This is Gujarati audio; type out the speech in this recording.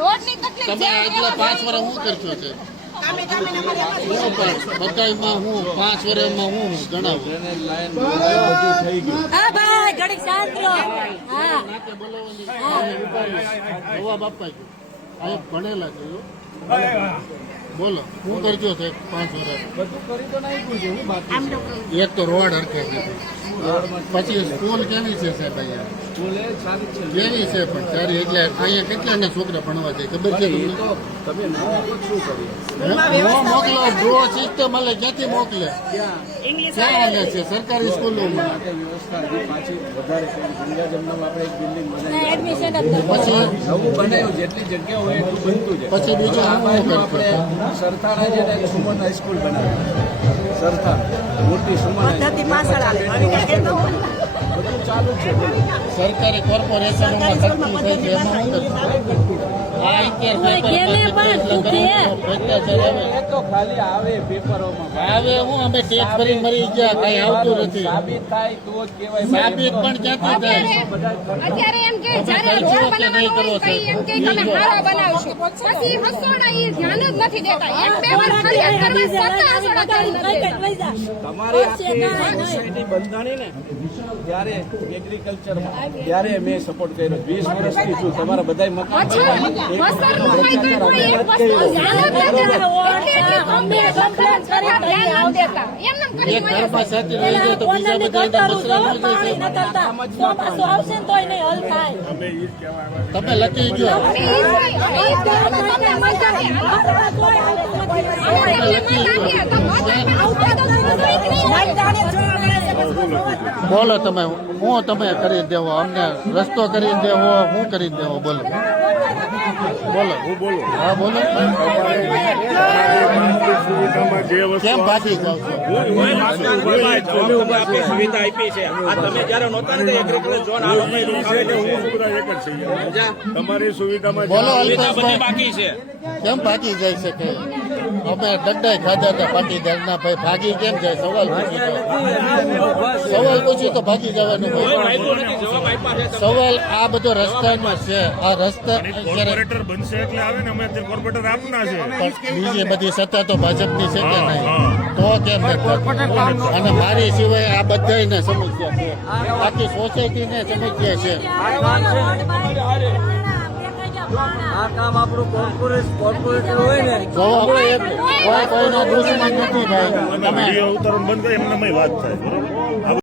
રોડની તકલીફ તમે આગલા 5 વર્ષ શું કરશો છે? બધામાં હું 5 વર્ષમાં હું જણાવું. ભણેલા છે બોલો શું કરજો છે 5 વર્ષ? એક તો રોડ હરખે પછી સ્કૂલ કેવી છે સાહેબ? અહીંયા કેવી છે પણ સારી એટલે અહીંયા કેટલાને છોકરા ભણવા જાય ખબર છે તમને? મોકલો ડ્રો સિસ્ટમ એટલે ક્યાંથી મોકલે? ક્યાં હાલે છે સરકારી સ્કૂલોમાં? પછી બીજું સરથાણા છે ને સુમન હાઈસ્કૂલ બનાવી સરથાણ મોટી સુમન બધું ચાલુ છે. સરકારી કોર્પોરેશનોમાં ખર્ચું થાય છે એમાં શું તો ખાલી આવે પેપરોમાં આવે હું અમે ટેક્સ ભરી મરી ગયા કઈ આવતું નથી. સાબિત થાય તો જ કહેવાય. સાબિત પણ ક્યાંથી થાય? અત્યારે એમ કે જ્યારે રોડ બનાવવાનો હોય કઈ એમ કે તમે હારા બનાવશો પછી હસોડા ઈ ધ્યાન જ નથી દેતા. એક બે વાર ફરિયાદ કરવા છતાં હસોડા કરી નથી. તમારી સોસાયટી બંધાણી ને ત્યારે એગ્રીકલ્ચરમાં ત્યારે મેં સપોર્ટ કર્યો 20 વર્ષથી છું. તમારા બધા મકાન તમે લખી ગયો બોલો તમે હું તમે કરી દેવો અમને રસ્તો કરી દેવો હું કરી દેવો બોલો બોલો હું બોલું હા બોલો કેમ ભાગી જાવ છો? સુવિધા આપી છે આ તમે જયારે નહોતા ને એગ્રીકલ્ચર ઝોન તમારી સુવિધામાં બોલો બધી બાકી છે. કેમ ભાગી જાય છે કે અમે દંડાઈ ખાધા હતા પાટીદારના ભાઈ ભાગી કેમ જાય? સવાલ પૂછી તો ભાગી જવાનું સવાલ આ બધો રસ્તાનો છે. આ રસ્તા કોર્પોરેટર બનશે એટલે આવે ને અમે અત્યારે કોર્પોરેટર આપના છે બીજી બધી સત્તા તો ભાજપની છે કે નહીં? તો કેમ અને મારી સિવાય આ બધાને સમસ્યા છે આખી સોસાયટીને સમસ્યા છે. આ કામ આપણું કોર્પોરેટર હોય ને કોઈનો દુશ્મન નથી ભાઈ. વિડીયો ઉતારવાનું બંધ કરે એમને વાત થાય બરોબર.